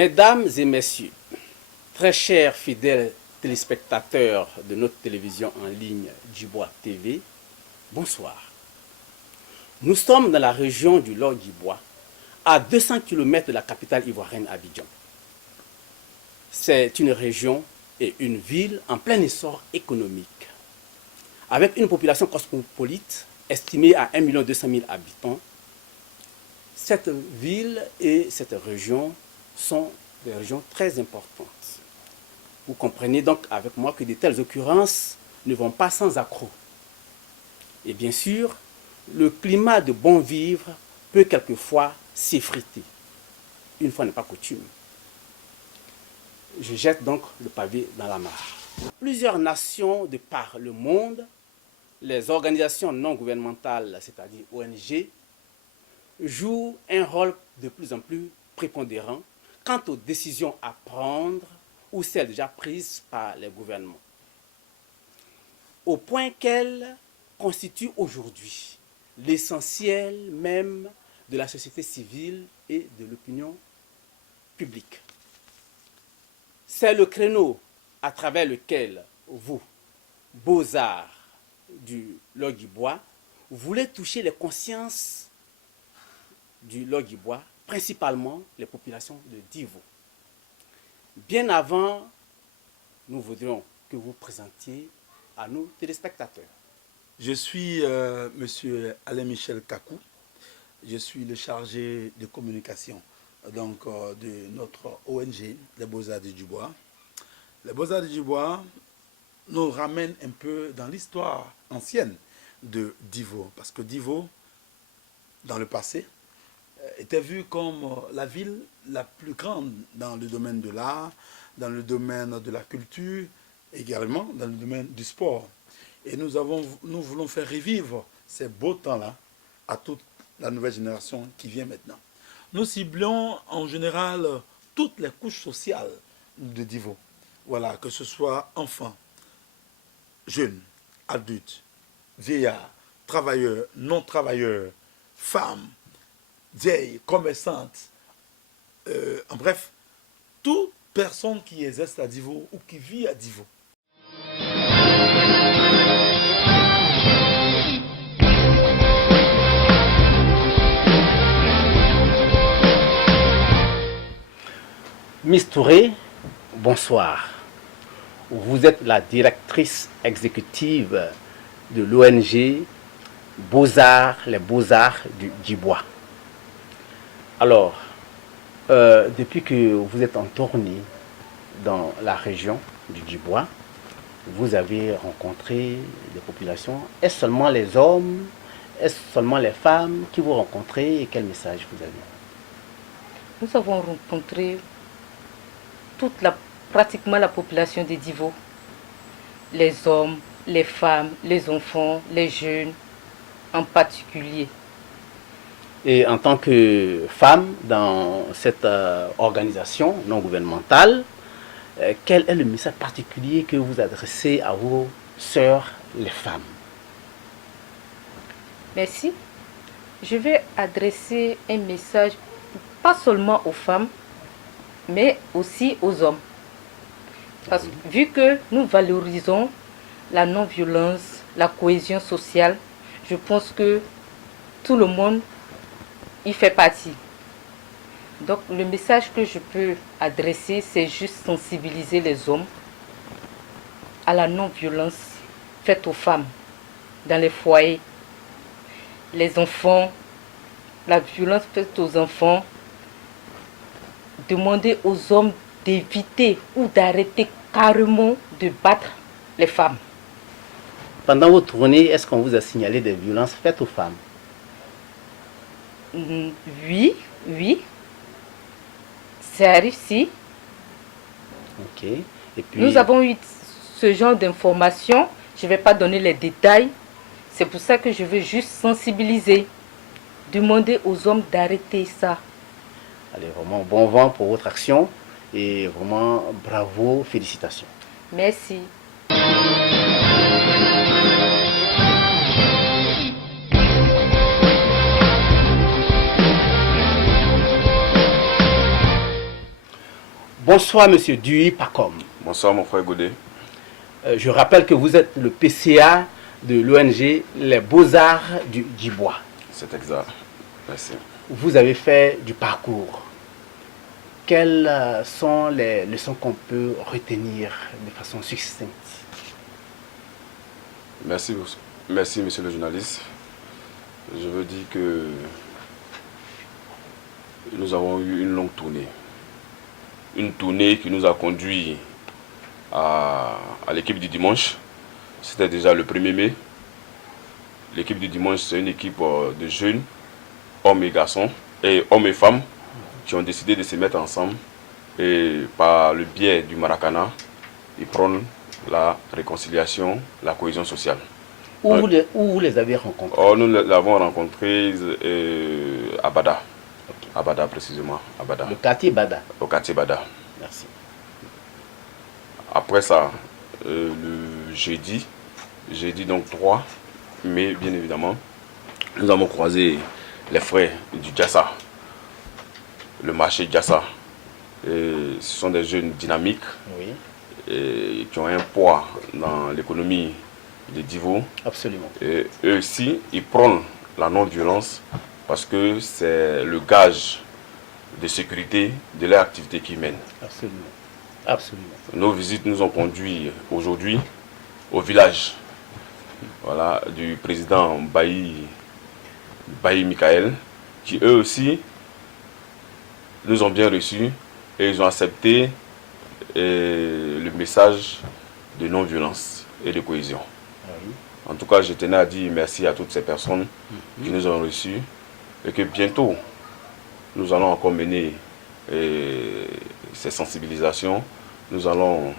Mesdames et messieurs, très chers fidèles téléspectateurs de notre télévision en ligne Djibois TV, bonsoir. Nous sommes dans la région du Lord-Djibois, à 200 km de la capitale ivoirienne Abidjan. C'est une région et une ville en plein essor économique, avec une population cosmopolite estimée à 1 200 000 habitants. Cette ville et cette région sont des régions très importantes. Vous comprenez donc avec moi que de telles occurrences ne vont pas sans accroc. Et bien sûr, le climat de bon vivre peut quelquefois s'effriter. Une fois n'est pas coutume. Je jette donc le pavé dans la mare. Plusieurs nations de par le monde, les organisations non gouvernementales, c'est-à-dire ONG, jouent un rôle de plus en plus prépondérant quant aux décisions à prendre ou celles déjà prises par les gouvernements. Au point qu'elles constituent aujourd'hui l'essentiel même de la société civile et de l'opinion publique. C'est le créneau à travers lequel vous, Beaux-Arts du Lord-Djibois, voulez toucher les consciences du Lord-Djibois, principalement les populations de Divo. Bien avant, nous voudrions que vous présentiez à nos téléspectateurs. Je suis monsieur Alain-Michel Kakou. Je suis le chargé de communication de notre ONG, les Beaux-Arts du Djibois. Les Beaux-Arts du Djibois nous ramènent un peu dans l'histoire ancienne de Divo. Parce que Divo, dans le passé, était vue comme la ville la plus grande dans le domaine de l'art, dans le domaine de la culture, également dans le domaine du sport. Et nous voulons faire revivre ces beaux temps-là à toute la nouvelle génération qui vient maintenant. Nous ciblons en général toutes les couches sociales de Divo. Voilà, que ce soit enfants, jeunes, adultes, vieillards, travailleurs, non-travailleurs, femmes, vieilles, commerçantes, en bref, toute personne qui exerce à Divo ou qui vit à Divo. Miss Touré, bonsoir. Vous êtes la directrice exécutive de l'ONG Beaux-Arts, les Beaux-Arts du Djibois. Alors, depuis que vous êtes en tournée dans la région du Djibois, vous avez rencontré des populations. Est-ce seulement les hommes? Est-ce seulement les femmes qui vous rencontrez? Et quel message vous avez? Nous avons rencontré pratiquement la population de Divo. Les hommes, les femmes, les enfants, les jeunes en particulier. Et en tant que femme dans cette organisation non gouvernementale, quel est le message particulier que vous adressez à vos sœurs, les femmes? Merci. Je vais adresser un message pas seulement aux femmes, mais aussi aux hommes. Parce que vu que nous valorisons la non-violence, la cohésion sociale, je pense que tout le monde y fait partie. Donc le message que je peux adresser, c'est juste sensibiliser les hommes à la non-violence faite aux femmes dans les foyers. Les enfants, la violence faite aux enfants, demander aux hommes d'éviter ou d'arrêter carrément de battre les femmes. Pendant vos tournées, est-ce qu'on vous a signalé des violences faites aux femmes? Oui. Ça arrive, si. Ok. Et puis, nous avons eu ce genre d'informations. Je ne vais pas donner les détails. C'est pour ça que je veux juste sensibiliser. Demander aux hommes d'arrêter ça. Allez, vraiment bon vent pour votre action et vraiment bravo, félicitations. Merci. Bonsoir, Monsieur Duy Pacom. Bonsoir, mon frère Godet. Je rappelle que vous êtes le PCA de l'ONG Les Beaux-Arts du Djibois. C'est exact. Merci. Vous avez fait du parcours. Quelles sont les leçons qu'on peut retenir de façon succincte? Merci, monsieur le journaliste. Je veux dire que nous avons eu une longue tournée. Une tournée qui nous a conduit à l'équipe du dimanche. C'était déjà le 1er mai. L'équipe du dimanche, c'est une équipe de jeunes, hommes et garçons, et hommes et femmes, qui ont décidé de se mettre ensemble et par le biais du Maracana, ils prônent la réconciliation, la cohésion sociale. Où vous les avez rencontrés? Nous l'avons rencontré à Bada. Okay. À Bada précisément. À Bada. Le quartier Bada. Au quartier Bada. Merci. Après ça, le jeudi donc 3 mai, bien évidemment, nous avons croisé les frères du Djassa, le marché Djassa. Ce sont des jeunes dynamiques, oui, et qui ont un poids dans l'économie de Divo. Absolument. Et eux aussi, ils prônent la non-violence parce que c'est le gage de sécurité de leur activité qu'ils mènent. Absolument. Absolument. Nos visites nous ont conduits aujourd'hui au village, voilà, du président Bailly Michael, qui eux aussi nous ont bien reçus et ils ont accepté le message de non-violence et de cohésion. Oui. En tout cas, je tenais à dire merci à toutes ces personnes qui nous ont reçus et que bientôt, nous allons encore mener ces sensibilisations. Nous allons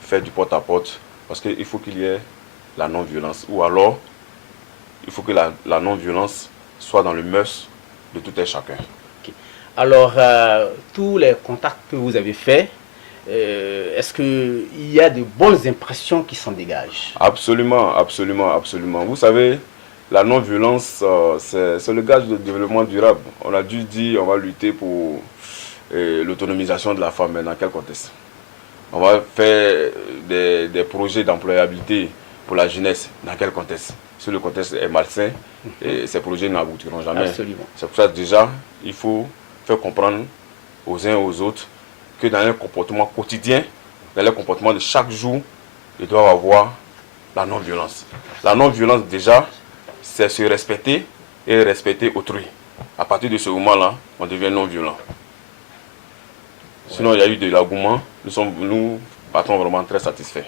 faire du porte-à-porte parce qu'il faut qu'il y ait la non-violence, ou alors il faut que la non-violence soit dans le mœurs de tout et chacun. Okay. Alors, tous les contacts que vous avez faits, est-ce qu'il y a de bonnes impressions qui s'en dégagent? Absolument, absolument, absolument. Vous savez, la non-violence, c'est le gage de développement durable. On a dû dire on va lutter pour l'autonomisation de la femme, mais dans quel contexte? On va faire des projets d'employabilité pour la jeunesse, dans quel contexte? Si le contexte est malsain, et ces projets n'aboutiront jamais. C'est pour ça que déjà, il faut faire comprendre aux uns et aux autres que dans leur comportement quotidien, dans leur comportement de chaque jour, ils doivent avoir la non-violence. La non-violence, déjà, c'est se respecter et respecter autrui. À partir de ce moment-là, on devient non-violent. Sinon, il y a eu de l'engouement. Nous partons vraiment très satisfaits.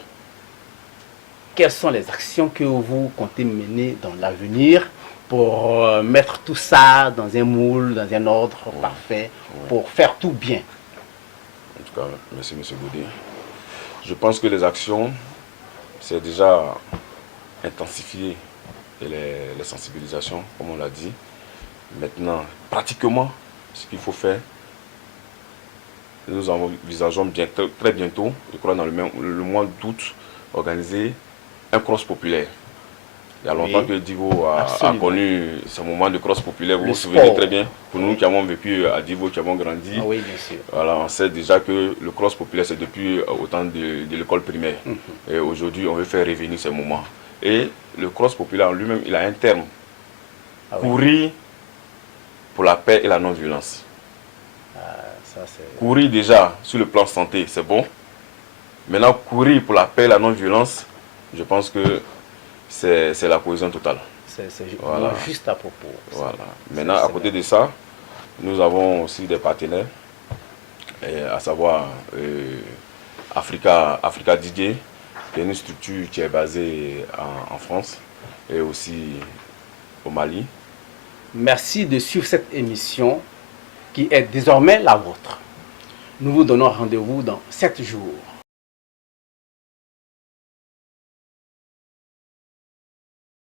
Quelles sont les actions que vous comptez mener dans l'avenir pour mettre tout ça dans un moule, dans un ordre parfait, pour faire tout bien? En tout cas, merci M. Godet. Je pense que les actions, c'est déjà intensifier les sensibilisations, comme on l'a dit. Maintenant, pratiquement, ce qu'il faut faire, nous envisageons très bientôt, je crois dans le mois d'août, organiser un cross populaire. Il y a longtemps que Divo a connu ce moment de cross populaire. Vous vous souvenez très bien. Pour nous qui avons vécu à Divo, qui avons grandi, oui, bien sûr. Voilà, on sait déjà que le cross populaire, c'est depuis au temps de l'école primaire. Et aujourd'hui, on veut faire revenir ce moment. Et le cross populaire lui-même, il a un terme. Courir pour la paix et la non-violence. Courir déjà sur le plan santé, c'est bon. Maintenant, courir pour la paix et la non-violence, je pense que c'est la cohésion totale. C'est voilà. Juste à propos. Voilà. Maintenant, à côté de ça, nous avons aussi des partenaires, à savoir Africa Didier, qui est une structure qui est basée en France et aussi au Mali. Merci de suivre cette émission qui est désormais la vôtre. Nous vous donnons rendez-vous dans 7 jours.